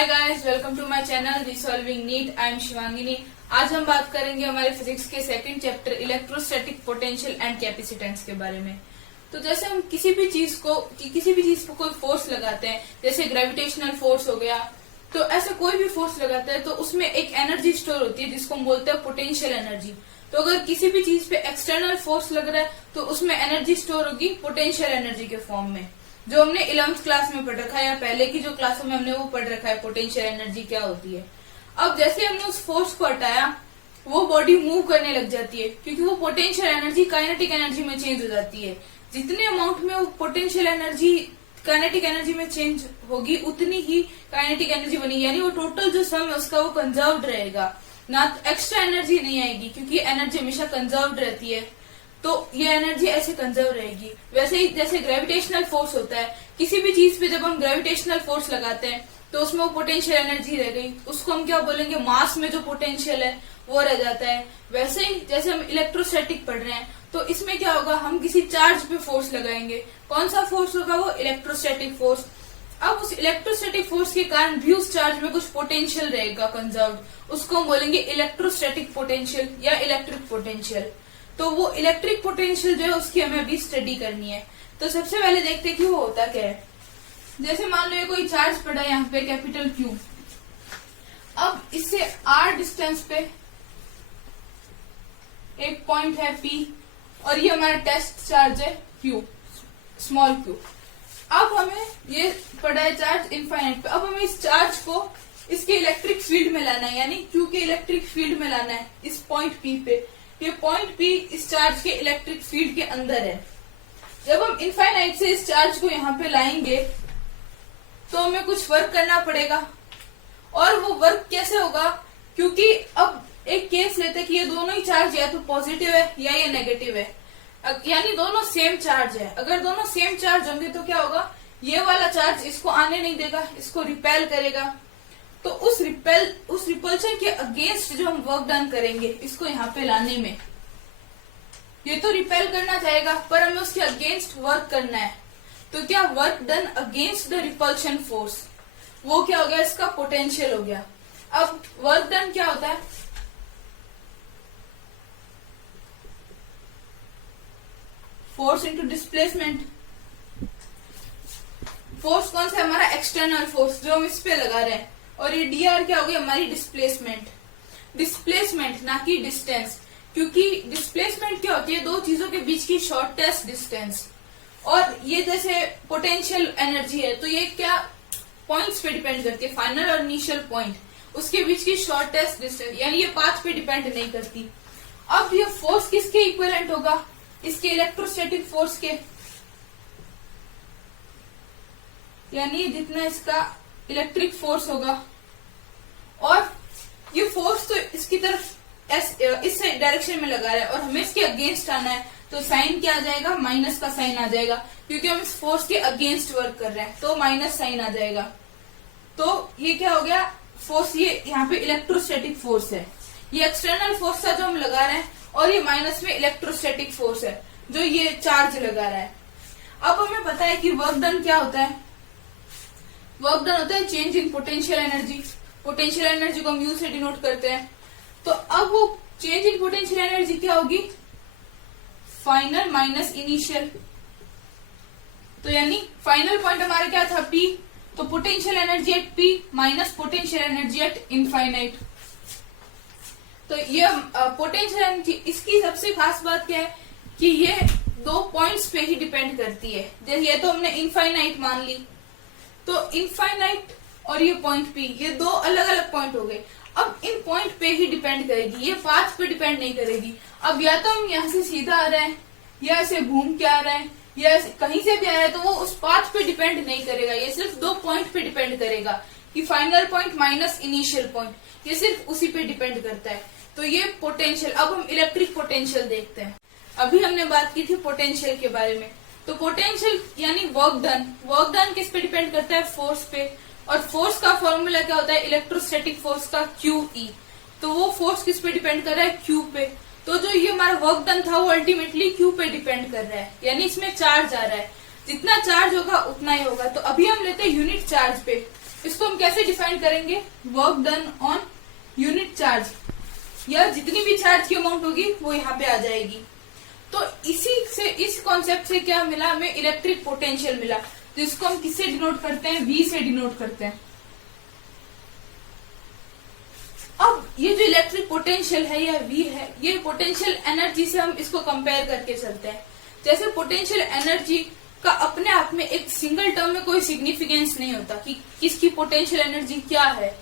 Hi guys, welcome to my channel resolving NEET. I am Shivangini. आज हम बात करेंगे हमारे फिजिक्स के second chapter electrostatic potential and capacitance के बारे में। तो जैसे हम किसी भी चीज पर कोई फोर्स लगाते हैं, जैसे ग्रेविटेशनल फोर्स हो गया, तो ऐसे कोई भी फोर्स लगाता है तो उसमें एक एनर्जी स्टोर होती है जिसको हम बोलते हैं पोटेंशियल एनर्जी। तो अगर किसी भी चीज पे एक्सटर्नल फोर्स लग रहा है तो उसमें एनर्जी स्टोर होगी पोटेंशियल एनर्जी के फॉर्म में, जो हमने 11th क्लास में पढ़ रखा है या पहले की जो क्लासों में हमने वो पढ़ रखा है पोटेंशियल एनर्जी क्या होती है। अब जैसे हमने उस फोर्स को हटाया, वो बॉडी मूव करने लग जाती है क्योंकि वो पोटेंशियल एनर्जी काइनेटिक एनर्जी में चेंज हो जाती है। जितने अमाउंट में वो पोटेंशियल एनर्जी काइनेटिक एनर्जी में चेंज होगी उतनी ही काइनेटिक एनर्जी बनेगी, यानी वो टोटल जो सम है उसका वो कंजर्व्ड रहेगा, ना एक्स्ट्रा एनर्जी नहीं आएगी क्योंकि एनर्जी हमेशा कंजर्व्ड रहती है। तो ये एनर्जी ऐसे कंजर्व रहेगी। वैसे ही जैसे ग्रेविटेशनल फोर्स होता है, किसी भी चीज पे जब हम ग्रेविटेशनल फोर्स लगाते हैं तो उसमें वो पोटेंशियल एनर्जी रह गई, उसको हम क्या बोलेंगे, मास में जो पोटेंशियल है वो रह जाता है। वैसे ही जैसे हम इलेक्ट्रोस्टैटिक पढ़ रहे हैं तो इसमें क्या होगा, हम किसी चार्ज पे फोर्स लगाएंगे। कौन सा फोर्स होगा, वो इलेक्ट्रोस्टैटिक फोर्स। अब उस इलेक्ट्रोस्टैटिक फोर्स के कारण भी उस चार्ज में कुछ पोटेंशियल रहेगा कंजर्व्ड, उसको हम बोलेंगे इलेक्ट्रोस्टैटिक पोटेंशियल या इलेक्ट्रिक पोटेंशियल। तो वो इलेक्ट्रिक पोटेंशियल जो है उसकी हमें अभी स्टडी करनी है। तो सबसे पहले देखते हैं कि वो होता क्या है। जैसे मान लो ये कोई चार्ज पड़ा है यहाँ पे कैपिटल क्यू, अब इससे आर डिस्टेंस पे एक पॉइंट है पी और ये हमारा टेस्ट चार्ज है क्यू, स्मॉल क्यू। अब हमें ये पड़ा है चार्ज इनफाइनाइट पे, अब हमें इस चार्ज को इसके इलेक्ट्रिक फील्ड में लाना है, यानी क्यू के इलेक्ट्रिक फील्ड में लाना है इस पॉइंट पी पे। ये पॉइंट पी इस चार्ज के इलेक्ट्रिक फील्ड के अंदर है। जब हम इनफाइनाइट से इस चार्ज को यहाँ पे लाएंगे तो हमें कुछ वर्क करना पड़ेगा, और वो वर्क कैसे होगा, क्योंकि अब एक केस लेते हैं कि ये दोनों ही चार्ज या तो पॉजिटिव है या ये नेगेटिव है, यानी दोनों सेम चार्ज है। अगर दोनों सेम चार्ज होंगे तो क्या होगा, ये वाला चार्ज इसको आने नहीं देगा, इसको रिपेल करेगा। तो उस रिपल्शन के अगेंस्ट जो हम वर्क डन करेंगे इसको यहाँ पे लाने में, ये तो रिपेल करना चाहेगा पर हमें उसके अगेंस्ट वर्क करना है। तो क्या work done against the repulsion force, वो क्या हो गया, इसका पोटेंशियल हो गया। अब वर्क डन क्या होता है, फोर्स इंटू डिस्प्लेसमेंट। फोर्स कौन सा, हमारा एक्सटर्नल फोर्स जो हम इस पे लगा रहे हैं, और ये dr क्या होगी, हमारी डिस्प्लेसमेंट। डिस्प्लेसमेंट ना कि डिस्टेंस, क्योंकि डिस्प्लेसमेंट क्या होती है, दो चीजों के बीच की शॉर्टेस्ट डिस्टेंस। और ये जैसे पोटेंशियल एनर्जी है तो ये क्या पॉइंट्स पे डिपेंड करती है, फाइनल और इनिशियल पॉइंट, उसके बीच की शॉर्टेस्ट डिस्टेंस, यानी ये पाथ पे डिपेंड नहीं करती। अब ये फोर्स किसके इक्विवेलेंट होगा, इसके इलेक्ट्रोस्टैटिक फोर्स के, यानी जितना इसका इलेक्ट्रिक फोर्स होगा। और ये फोर्स तो इसकी तरफ इस डायरेक्शन में लगा रहा है और हमें इसके अगेंस्ट आना है, तो साइन क्या आ जाएगा, माइनस का साइन आ जाएगा, क्योंकि हम इस फोर्स के अगेंस्ट वर्क कर रहे हैं तो माइनस साइन आ जाएगा। तो ये क्या हो गया, फोर्स ये यहाँ पे इलेक्ट्रोस्टैटिक फोर्स है, ये एक्सटर्नल फोर्स था जो हम लगा रहे हैं, और ये माइनस में इलेक्ट्रोस्टैटिक फोर्स है जो ये चार्ज लगा रहा है। अब हमें पता है कि वर्क डन क्या होता है, वर्क डन होता है change in potential energy. Potential energy को हम यू से डिनोट करते हैं। तो अब वो चेंज इन पोटेंशियल एनर्जी क्या होगी, फाइनल माइनस इनिशियल। तो यानी फाइनल पॉइंट हमारा क्या था, पी, तो potential energy at P minus potential energy at infinite. तो ये पोटेंशियल एनर्जी, इसकी सबसे खास बात क्या है कि ये दो पॉइंट्स पे ही डिपेंड करती है। जैसे ये तो हमने इनफाइनाइट मान ली, तो इनफाइनाइट और ये पॉइंट पी, ये दो अलग अलग पॉइंट हो गए। अब इन पॉइंट पे ही डिपेंड करेगी, ये पाथ पे डिपेंड नहीं करेगी। अब या तो हम यहाँ से सीधा आ रहे हैं, या ऐसे घूम के आ रहे हैं, या कहीं से भी आ रहे हैं, तो वो उस पाथ पे डिपेंड नहीं करेगा। ये सिर्फ दो पॉइंट पे डिपेंड करेगा कि final point minus initial point, ये सिर्फ उसी पे डिपेंड करता है। तो ये पोटेंशियल। अब हम इलेक्ट्रिक पोटेंशियल देखते हैं। अभी हमने बात की थी पोटेंशियल के बारे में, तो पोटेंशियल यानी वर्क डन। वर्क डन किस पे डिपेंड करता है, फोर्स पे, और फोर्स का फॉर्मूला क्या होता है, इलेक्ट्रोस्टैटिक फोर्स का QE। तो वो फोर्स किस पे डिपेंड कर रहा है, Q पे। तो जो ये हमारा वर्क डन था वो अल्टीमेटली Q पे डिपेंड कर रहा है, यानी इसमें चार्ज आ रहा है, जितना चार्ज होगा उतना ही होगा। तो अभी हम लेते हैं यूनिट चार्ज पे। इसको हम कैसे डिफाइन करेंगे, work done on unit charge, या जितनी भी चार्ज की अमाउंट होगी वो यहाँ पे आ जाएगी। तो इसी से, इस कॉन्सेप्ट से क्या मिला हमें, इलेक्ट्रिक पोटेंशियल मिला, जिसको हम किससे डिनोट करते हैं, V से डिनोट करते हैं। अब ये जो इलेक्ट्रिक पोटेंशियल है या V है, ये पोटेंशियल एनर्जी से हम इसको कंपेयर करके चलते हैं। जैसे पोटेंशियल एनर्जी का अपने आप में एक सिंगल टर्म में कोई सिग्निफिकेंस नहीं होता कि किसकी पोटेंशियल एनर्जी क्या है,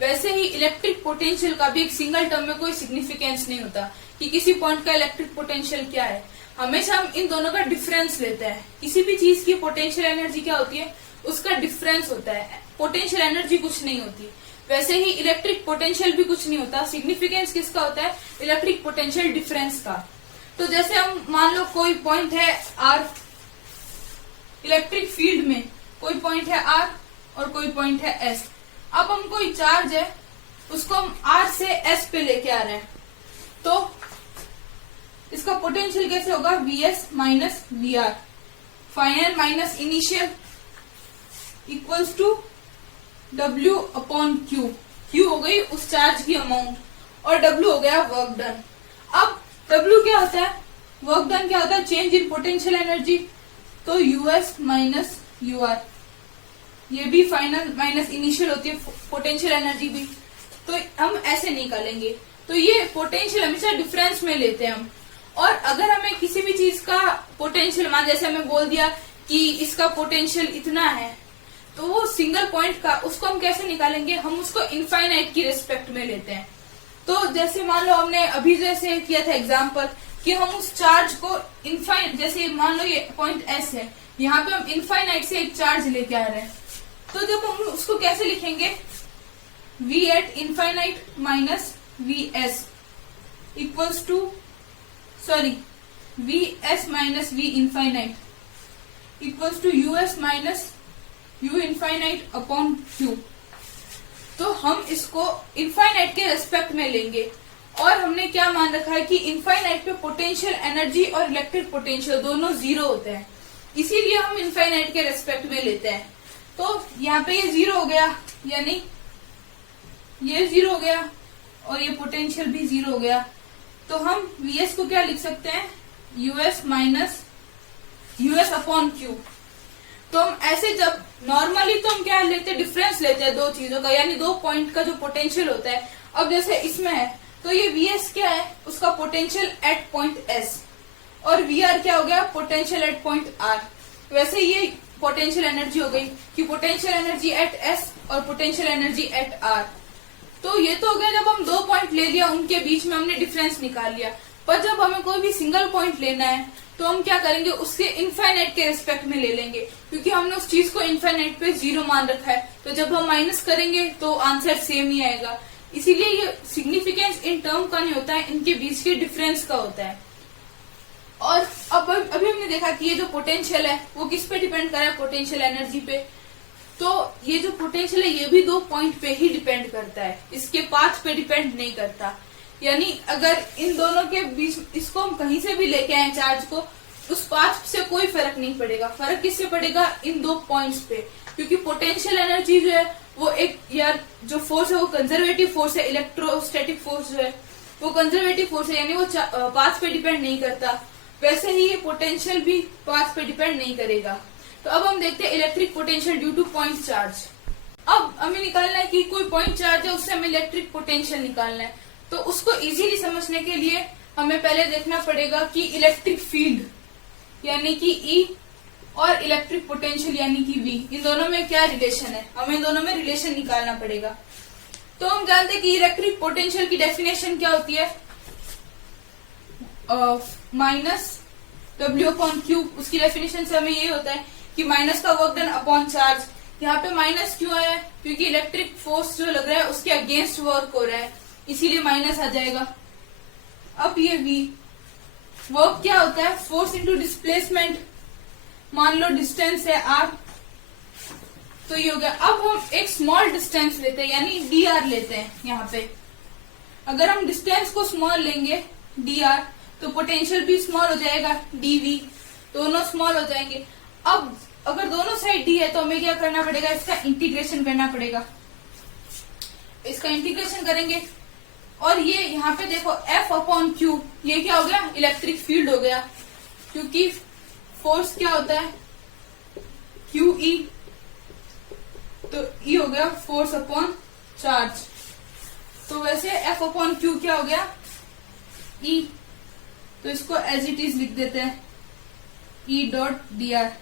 वैसे ही इलेक्ट्रिक पोटेंशियल का भी एक सिंगल टर्म में कोई सिग्निफिकेंस नहीं होता कि किसी पॉइंट का इलेक्ट्रिक पोटेंशियल क्या है। हमेशा हम इन दोनों का डिफरेंस लेते हैं। किसी भी चीज की पोटेंशियल एनर्जी क्या होती है, उसका डिफरेंस होता है, पोटेंशियल एनर्जी कुछ नहीं होती। वैसे ही इलेक्ट्रिक पोटेंशियल भी कुछ नहीं होता, सिग्निफिकेंस किसका होता है, इलेक्ट्रिक पोटेंशियल डिफरेंस का। तो जैसे हम मान लो कोई पॉइंट है R, इलेक्ट्रिक फील्ड में कोई पॉइंट है R और कोई पॉइंट है S। अब हम कोई चार्ज है उसको हम R से S पे लेके आ रहे हैं, तो इसका पोटेंशियल कैसे होगा, Vs minus VR, final minus initial equals to W upon Q। Q हो गई उस चार्ज की अमाउंट और W हो गया वर्क डन। अब W क्या होता है, वर्क डन क्या होता है, चेंज इन पोटेंशियल एनर्जी, तो US माइनस UR, ये भी फाइनल माइनस इनिशियल होती है पोटेंशियल एनर्जी भी, तो हम ऐसे निकालेंगे। तो ये पोटेंशियल हमेशा डिफरेंस में लेते हैं हम। और अगर हमें किसी भी चीज का पोटेंशियल, मान जैसे हमें बोल दिया कि इसका पोटेंशियल इतना है, तो वो सिंगल पॉइंट का उसको हम कैसे निकालेंगे, हम उसको इनफाइनाइट की रिस्पेक्ट में लेते हैं। तो जैसे मान लो हमने अभी जैसे किया था एग्जाम्पल कि हम उस चार्ज को इनफाइनाइट, जैसे मान लो ये पॉइंट S है, यहाँ पे हम इनफाइनाइट से एक चार्ज लेके आ रहे हैं, तो जब हम उसको कैसे लिखेंगे, V at infinite minus Vs equals to, sorry, Vs minus V infinite equals to US minus U infinite upon Q। तो हम इसको इनफाइनाइट के रेस्पेक्ट में लेंगे, और हमने क्या मान रखा है कि इनफाइनाइट पे पोटेंशियल एनर्जी और इलेक्ट्रिक पोटेंशियल दोनों जीरो होते हैं, इसीलिए हम इनफाइनाइट के रेस्पेक्ट में लेते हैं। तो यहाँ पे ये जीरो हो गया, यानी ये जीरो हो गया और ये पोटेंशियल भी जीरो हो गया, तो हम Vs को क्या लिख सकते हैं, US minus US upon Q। तो हम ऐसे जब नॉर्मली तो हम क्या लेते हैं, डिफरेंस लेते हैं दो चीजों का, यानी दो पॉइंट का जो पोटेंशियल होता है। अब जैसे इसमें है तो ये Vs क्या है, उसका पोटेंशियल एट पॉइंट S, और VR क्या हो गया, पोटेंशियल एट पॉइंट R। वैसे ये पोटेंशियल एनर्जी हो गई कि पोटेंशियल एनर्जी एट S और पोटेंशियल एनर्जी एट R। तो ये तो हो गया जब हम दो पॉइंट ले लिया, उनके बीच में हमने डिफरेंस निकाल लिया। पर जब हमें कोई भी सिंगल पॉइंट लेना है तो हम क्या करेंगे, उसके इनफाइनाइट के रिस्पेक्ट में ले लेंगे, क्योंकि हमने उस चीज को इनफाइनाइट पे जीरो मान रखा है। तो जब हम माइनस करेंगे तो आंसर सेम ही आएगा। इसीलिए ये सिग्निफिकेंस इन टर्म का नहीं होता है, इनके बीच के डिफरेंस का होता है। और अब अभी हमने देखा कि ये जो पोटेंशियल है वो किस पे डिपेंड कर रहा है, पोटेंशियल एनर्जी पे। तो ये जो पोटेंशियल है ये भी दो पॉइंट पे ही डिपेंड करता है, इसके पाथ पे डिपेंड नहीं करता। यानी अगर इन दोनों के बीच इसको हम कहीं से भी लेके आए चार्ज को, उस पाथ से कोई फर्क नहीं पड़ेगा। फर्क किससे पड़ेगा, इन दो पॉइंट्स पे, क्योंकि पोटेंशियल एनर्जी जो है वो एक, यार जो फोर्स है वो कंजर्वेटिव फोर्स है, इलेक्ट्रोस्टैटिक फोर्स जो है वो कंजर्वेटिव फोर्स है, यानी वो पाथ पे डिपेंड नहीं करता। वैसे ही ये पोटेंशियल भी पाथ पे डिपेंड नहीं करेगा। तो अब हम देखते हैं electric potential due two point charge. अब हमें निकालना है कि कोई पॉइंट चार्ज है, उससे हमें इलेक्ट्रिक पोटेंशियल निकालना है। तो उसको इजीली समझने के लिए हमें पहले देखना पड़ेगा कि इलेक्ट्रिक फील्ड यानी कि E और इलेक्ट्रिक पोटेंशियल यानी कि V, इन दोनों में क्या रिलेशन है, हमें इन दोनों में रिलेशन निकालना पड़ेगा। तो हम जानते हैं कि इलेक्ट्रिक पोटेंशियल की डेफिनेशन क्या होती है, माइनस W अपॉन Q। उसकी डेफिनेशन से हमें ये होता है कि माइनस का वर्क डन अपॉन चार्ज। यहाँ पे माइनस क्यों आया, क्योंकि इलेक्ट्रिक फोर्स जो लग रहा है उसके अगेंस्ट वर्क हो रहा है, इसीलिए माइनस आ जाएगा। अब ये V, वर्क क्या होता है, फोर्स इंटू डिस्प्लेसमेंट। मान लो डिस्टेंस है R, तो ये हो गया। अब हम एक स्मॉल डिस्टेंस लेते हैं, यानी dr लेते हैं। यहाँ पे अगर हम डिस्टेंस को स्मॉल लेंगे dr, तो पोटेंशियल भी स्मॉल हो जाएगा, dv, दोनों स्मॉल हो जाएंगे। अब अगर दोनों साइड डी है तो हमें क्या करना पड़ेगा, इसका इंटीग्रेशन करना पड़ेगा। इसका इंटीग्रेशन करेंगे और ये यहाँ पे देखो F अपॉन क्यू, ये क्या हो गया, इलेक्ट्रिक फील्ड हो गया, क्योंकि फोर्स क्या होता है क्यू ई, तो ई हो गया फोर्स अपॉन चार्ज। तो वैसे F अपॉन क्यू क्या हो गया, ई, तो इसको एज इट इज लिख देते हैं, ई डॉट डी आर,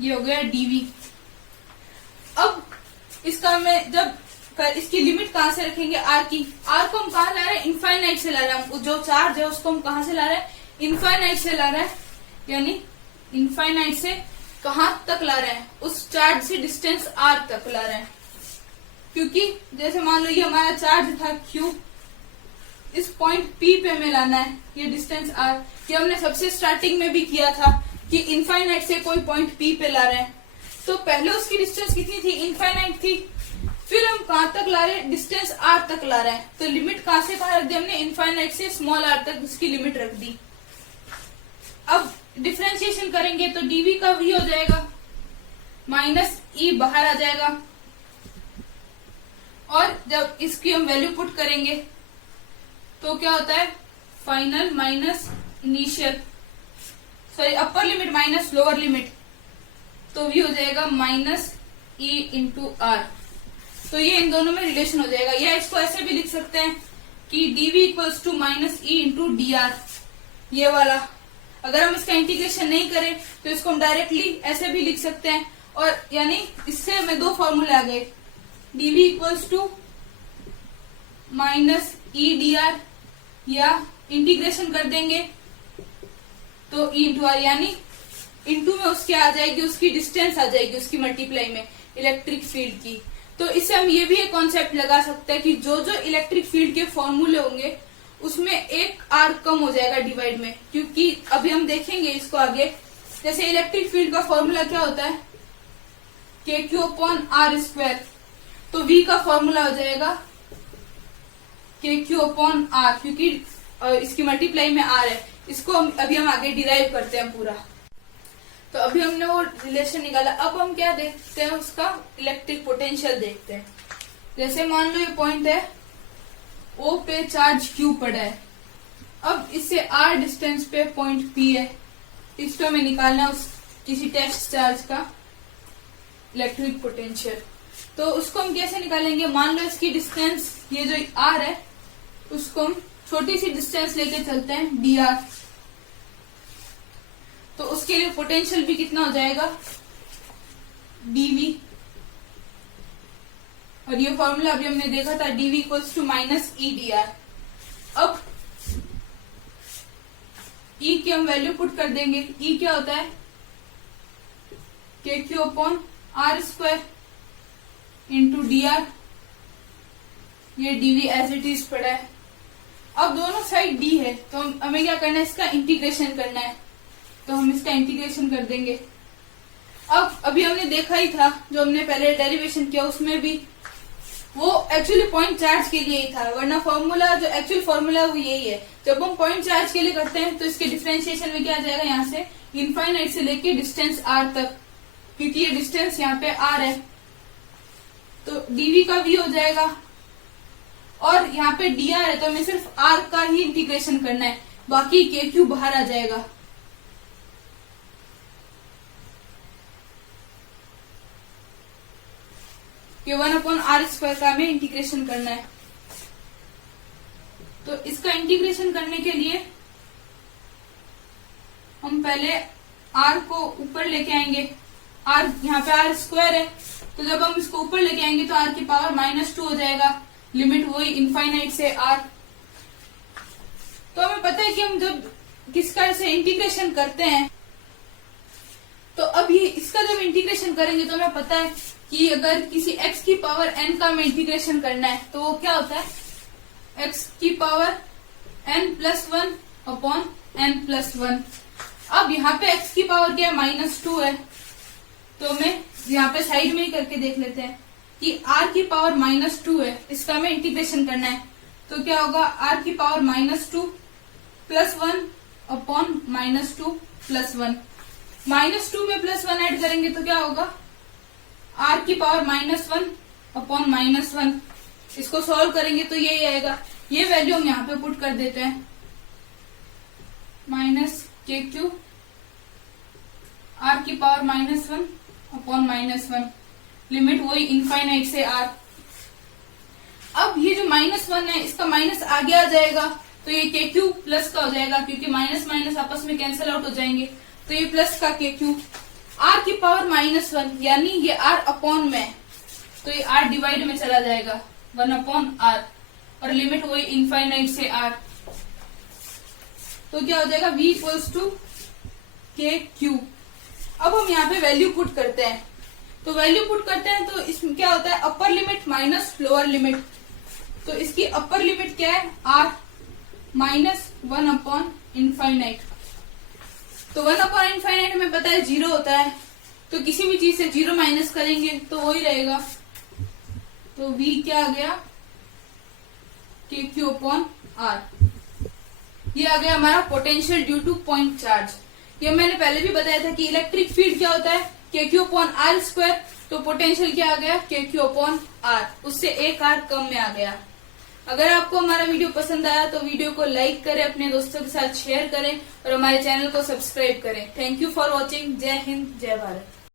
ये हो गया डीवी। अब इसका मैं जब इसकी लिमिट कहां से रखेंगे, आर की, आर को हम कहां ला रहे हैं, इनफाइनाइट से ला रहे हैं, हम जो चार्ज है उसको हम कहां से ला रहे हैं, इनफाइनाइट से ला रहे हैं, यानी इनफाइनाइट से कहां तक ला रहे हैं, उस चार्ज से डिस्टेंस आर तक ला रहे हैं। क्योंकि जैसे मान लो ये हमारा चार्ज था क्यू, इस पॉइंट पी पे हमें लाना है ये डिस्टेंस आर। ये हमने सबसे स्टार्टिंग में भी किया था कि इनफाइनाइट से कोई पॉइंट पी पे ला रहे हैं, तो पहले उसकी डिस्टेंस कितनी थी, इनफाइनाइट थी, फिर हम कहां तक ला रहे हैं, डिस्टेंस आर तक ला रहे हैं। तो लिमिट कहां से कहां रख दी हमने, इनफाइनाइट से स्मॉल आर तक उसकी लिमिट रख दी। अब डिफरेंशिएशन करेंगे तो डीवी का वी हो जाएगा, माइनस ई बाहर आ जाएगा, और जब इसकी हम वैल्यू पुट करेंगे तो क्या होता है, final minus initial, sorry upper limit minus lower limit, तो वी हो जाएगा माइनस ई इंटू आर। तो ये इन दोनों में रिलेशन हो जाएगा, या इसको ऐसे भी लिख सकते हैं कि d v equals to minus E into d r, ये वाला। अगर हम इसका इंटीग्रेशन नहीं करें तो इसको हम डायरेक्टली ऐसे भी लिख सकते हैं, और यानी इससे हमें दो फॉर्मूले आ गए, d v equals to minus E d r, या इंटीग्रेशन कर देंगे तो ई इंटू आर, यानी इंटू में उसके आ जाएगी, उसकी डिस्टेंस आ जाएगी उसकी मल्टीप्लाई में इलेक्ट्रिक फील्ड की। तो इससे हम ये भी एक कॉन्सेप्ट लगा सकते हैं कि जो जो इलेक्ट्रिक फील्ड के फॉर्मूले होंगे उसमें एक आर कम हो जाएगा डिवाइड में, क्योंकि अभी हम देखेंगे इसको आगे। जैसे इलेक्ट्रिक फील्ड का फॉर्मूला क्या होता है, K Q upon r square, तो वी का फॉर्मूला हो जाएगा के क्यू अपॉन आर, क्योंकि इसकी मल्टीप्लाई में आर है। इसको अभी हम आगे डिराइव करते हैं पूरा। तो अभी हमने वो रिलेशन निकाला, अब हम क्या देखते हैं, उसका इलेक्ट्रिक पोटेंशियल देखते हैं। जैसे मान लो ये पॉइंट है, ओ पे चार्ज क्यू पड़ा है, अब इससे आर डिस्टेंस पे पॉइंट पी है, इसको हमें निकालना है उस किसी टेस्ट चार्ज का इलेक्ट्रिक पोटेंशियल। तो उसको हम कैसे निकालेंगे, मान लो इसकी डिस्टेंस ये जो आर है उसको हम छोटी सी डिस्टेंस लेके चलते हैं डी आर, तो उसके लिए पोटेंशियल भी कितना हो जाएगा, डीवी, और ये फॉर्मूला अभी हमने देखा था, d v equals to minus E d r. अब ई की हम वैल्यू पुट कर देंगे, ई क्या होता है, K Q upon r square into d r, ये डीवी एज इट इज पड़ा है। अब दोनों साइड डी है तो हमें क्या करना है, इसका इंटीग्रेशन करना है, तो हम इसका इंटीग्रेशन कर देंगे। अब अभी हमने देखा ही था, जो हमने पहले डेरिवेशन किया उसमें भी वो एक्चुअली पॉइंट चार्ज के लिए ही था, वरना फॉर्मूला जो एक्चुअल फॉर्मूला वो यही है। जब हम पॉइंट चार्ज के लिए करते हैं तो इसके डिफरेंशिएशन में क्या आ जाएगा, यहाँ से इनफाइनाइट से लेके डिस्टेंस आर तक, क्योंकि ये डिस्टेंस यहाँ पे आर है, तो डीवी का वी हो जाएगा, और यहाँ पे डी आर है तो हमें सिर्फ आर का ही इंटीग्रेशन करना है, बाकी के क्यू बाहर आ जाएगा। ये 1/r स्क्वायर का हमें इंटीग्रेशन करना है। तो इसका इंटीग्रेशन करने के लिए हम पहले r को ऊपर लेके आएंगे, r यहाँ पे r स्क्वायर है, तो जब हम इसको ऊपर लेके आएंगे तो r की पावर -2 हो जाएगा, लिमिट वही इनफाइनाइट से r। तो हमें पता है कि हम जब किसका से इंटीग्रेशन करते हैं, तो अब ये इसका जब इंटीग्रेशन करेंगे तो हमें पता है कि अगर किसी x की पावर n का हमें इंटीग्रेशन करना है तो वो क्या होता है, x की पावर n+1 अपॉन n+1। अब यहाँ पे x की पावर क्या है, -2 है, तो हमें यहाँ पे साइड में ही करके देख लेते हैं कि r की पावर -2 है, इसका हमें इंटीग्रेशन करना है। तो क्या होगा, r की पावर -2 +1 अपॉन -2 +1। -2 में +1 ऐड करेंगे तो क्या होगा, r की पावर -1 अपॉन -1। इसको सॉल्व करेंगे तो यही आएगा। ये वैल्यू हम यहाँ पे पुट कर देते हैं, -kq r की पावर -1 अपॉन -1, लिमिट वही इनफाइनाइट से r। अब ये जो -1 है इसका माइनस आगे आ जाएगा तो ये kq प्लस का हो जाएगा, क्योंकि माइनस माइनस आपस में कैंसिल आउट हो जाएंगे, तो ये प्लस का kq r की पावर -1 यानी ये r अपॉन में, तो ये r डिवाइड में चला जाएगा 1 अपॉन r, और लिमिट वही इनफाइनाइट से r। तो क्या हो जाएगा, v इक्वल्स टू kq। अब हम यहाँ पे वैल्यू पुट करते हैं, तो वैल्यू पुट करते हैं तो इसमें क्या होता है, upper limit minus lower limit. तो इसकी अपर लिमिट क्या है, r -1 अपॉन इनफाइनाइट। तो 1 अपॉन इनफाइनाइट में पता है 0 होता है, तो किसी भी चीज से 0 माइनस करेंगे तो वही रहेगा। तो v क्या आ गया, kq अपॉन r। ये आ गया हमारा potential due two point charge. ये मैंने पहले भी बताया था कि इलेक्ट्रिक फील्ड क्या होता है, kq अपॉन r स्क्वायर। तो पोटेंशियल क्या आ गया, kq अपॉन r, उससे एक r कम में आ गया। अगर आपको हमारा वीडियो पसंद आया तो वीडियो को लाइक करें, अपने दोस्तों के साथ शेयर करें और हमारे चैनल को सब्सक्राइब करें। Thank you for watching. जय हिंद, जय भारत।